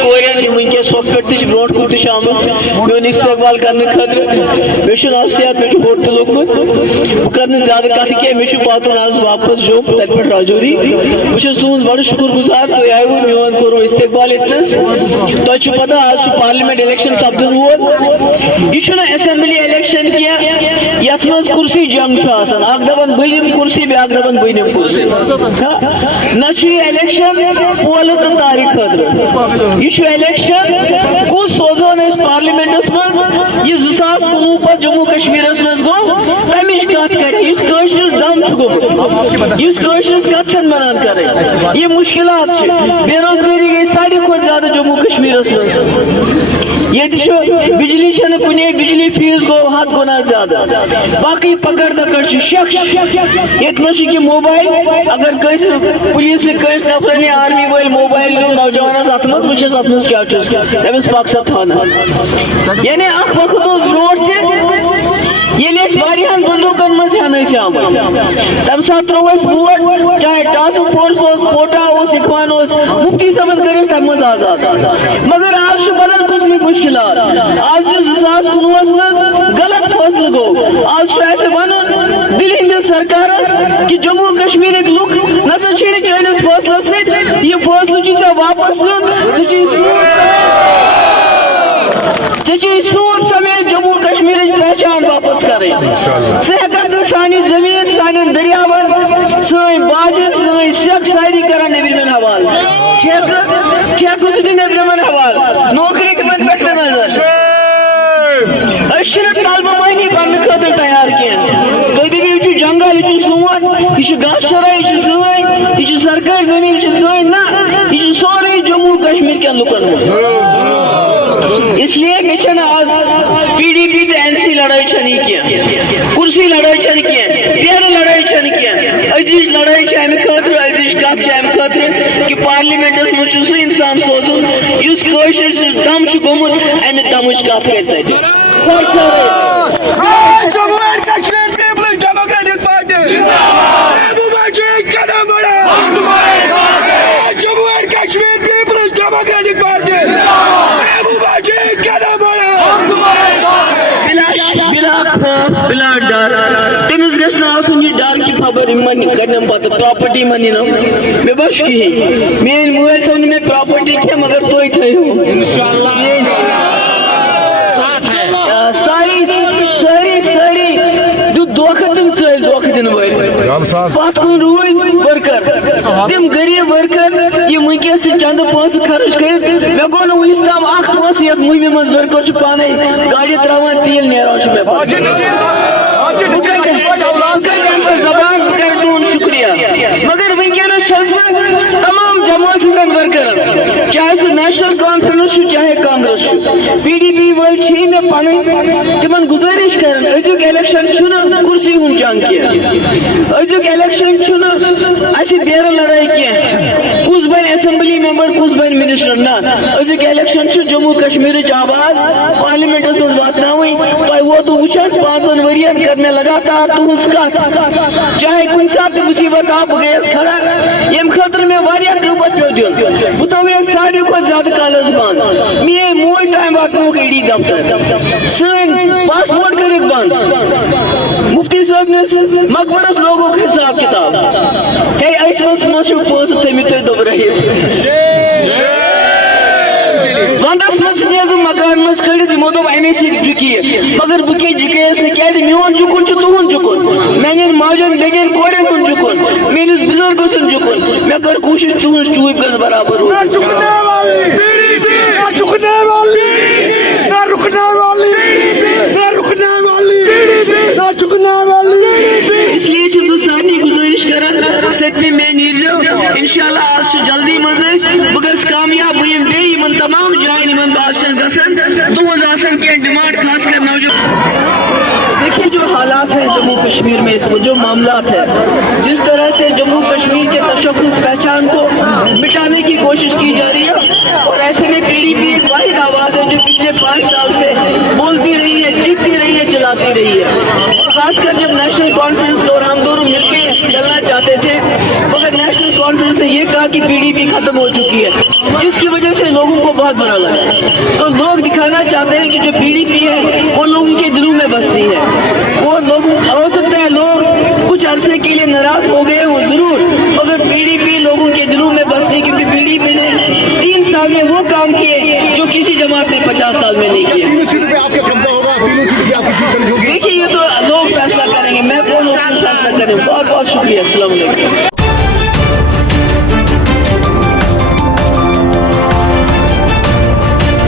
कौरन वनस वक्त पे ब्रोट कुन आमुत मोन इस्तकबाल करने खतर मे नसीहत मे वोट तो लोगमुत बह कर ज्यादा कत क्या मे वातन आज वापस जोम तत पे राजौरी बस तुज बड़ शुक्र गुजार तुम आयो मोन कोर इस्तकबाल इतनस तुम पता आज पार्लियामेंट इलेक्शन सपदन वोल यह असेंबली इलेक्शन क्या यथ मज कुर्सी जंग अख दपान बह निम कुर्सी ब्या दपान बह निम कुर्सी न इलेक्शन पोल तो तारीख खतर यह इलेक्शन कुछ सोजन पार्लियामेंटस मज यह 2019 पे जम्मू कश्मीर मज गो तमिच कत कर दम गोमुत कत बनान कर ये मुश्किलात बेरोजगारी गई सारे खुद ज्यादा जम्मू कश्मीर मज ये बिजली कुने बिजली फीस गो हद गुना ज्यादा बाकी पकड़ दकड़ शख्स ये कि मोबाइल अगर कस पुलिस कस नफर आर्मी वाल मोबाइल लो नौजवानस अत मत वुस अत मज क्या तमिस मकसद थाना यानी अख वक्त ब्रोट वारियान बंदूकन मज हन तम सात त्रो वोट चाहे टास्क फोर्स कोटा इकवान मुफ्ती सबन कर तम मज आजाद मगर आज बदल किस्म मुश्किल आज 2019 मज गलत फैसल गो आज वन दिल हिंदिस सरकार कि जम्मू कश्मीर लुक नसा चैनिस फैसलस सह फैसल वापस नुन सूद समेत जम्मू कश्मीर पहचान वापस कर सान जमीन सान दरियावन सन बाजर सन शक सारी कर नबरमन हवाल ठेक नबरमन हवाल नौकरी तम पे नजर तालब मानी बन खतर तैयार कह तुम दपो यह जंगल यह सोन यह गस चरा यह सन यह सरकार जमीन यह सन ना यह सोरे जम्मू कश्मीर के लुकन इसलिए मे आज PDP तो NC लड़ाई छनी क्या कुर्सी लड़ाई छन क्या पेर लड़ाई छन क्या अजीज लड़ाई अमे खतर अजीज कत खतर कि पार्लियामेंटस मज सह इंसान सोजन इस दम गोमुत अमे दमच कत कर बिला डर तमिस गस यह डर कि खबर कर प्रॉपर्टी मन मे बस कहें मेन मोल थो मे प्रॉपर्टी क्या मगर तुम थो सारी धोखा तम चल धोखा दिन वल पत कुन रूल वर्कर तम गरीब वर्कर यह वनस चंद पैस खर्च कर मे गो नुस तम पैस ये मुहिम मज वर्कर पाने गाड़ी त्रावान तेल नेरान जबान कर शुक्रिया मगर वनस तमाम जमात हंदन वर्कर चाहे सह नेशनल कॉन्फ्रेंस चाहे कांग्रेस PDP वाल मे पन तिमन गुजारिश कर अजुक इलेक्शन कुर्सी हूं जंग कह अजुक इलेक्शन बेर लड़ाई कह कुछ बन असेंबली मेंबर कुछ बन मिनिस्टर ना अजुक इलेक्शन जम्मू कश्मीर आवाज पार्लियामेंटस मज वातनावी तुम वोतु वुचान 5 वरियन कर मे लगातार तुज कत चाहे कुन सात मुसीबत आ बह गयस खड़ा यम खतर मे वारिया कबत पे दिन बह थो सारे खुद ज्यादा कालस बंद मे मोल टाइम वातनो ईडी दफ्तर सन पासपोर्ट कर बंद मुफ्ती साहब ने मकबरस लोगों के हिसाब किताब है अतमस मज पोस थमित तुम दोब रहित वंदस मज मकान मज खड़ित यमो दोप अमे जुकी मगर बह जुकस क्या मोन जुकुन तुहद जुकुन मेन माजन बेगन कोरन हूं जुकुन मेनिस बुजुर्गस जुकुन मे कर कोशिश तुहज चूप गस बराबर इसलिए सारी गुजारिश कर सच में मैं नीर जाओ इंशाल्लाह आज जल्दी मज बह गस कामयाब बह बेन तमाम जान बादशाह गसन तुज आसन क्या डिमांड खास कर नौजवान देखिए जो हालात है जम्मू कश्मीर में इसको जो मामलात है जिस तरह से जम्मू कश्मीर के तशख्खुस पहचान को मिटाने की कोशिश की जा रही है और ऐसे में PDP एक वाहिद आवाज है जो पिछले 5 साल से बोलती रही है चीखती रही है चलाती रही है खासकर जब नेशनल कॉन्फ्रेंस और हम दोनों मिलकर चलना चाहते थे मगर नेशनल कॉन्फ्रेंस ने यह कहा की पीढ़ी भी खत्म हो चुकी है, जिसकी वजह से लोगों को बहुत बुरा लगा। तो लोग दिखाना चाहते हैं कि जो पीढ़ी है वो लोगों के दिलों में बसती है। वो लोगों, हो सकता है लोग कुछ अरसे के लिए नाराज हो गए हो जरूर, मगर पीढ़ी लोगों के दिलों में बसती, क्योंकि पीढ़ी ने 3 साल में वो काम किए जो किसी जमात ने 50 साल में नहीं किए। तीनों सीटों पे आपका कब्जा होगा, तीनों सीटों पे आपकी जीत दर्ज होगी। देखिए ये तो लोग फैसला करेंगे, मैं कौन हूँ फैसला करें। बहुत बहुत शुक्रिया। अस्सलाम वालेकुम।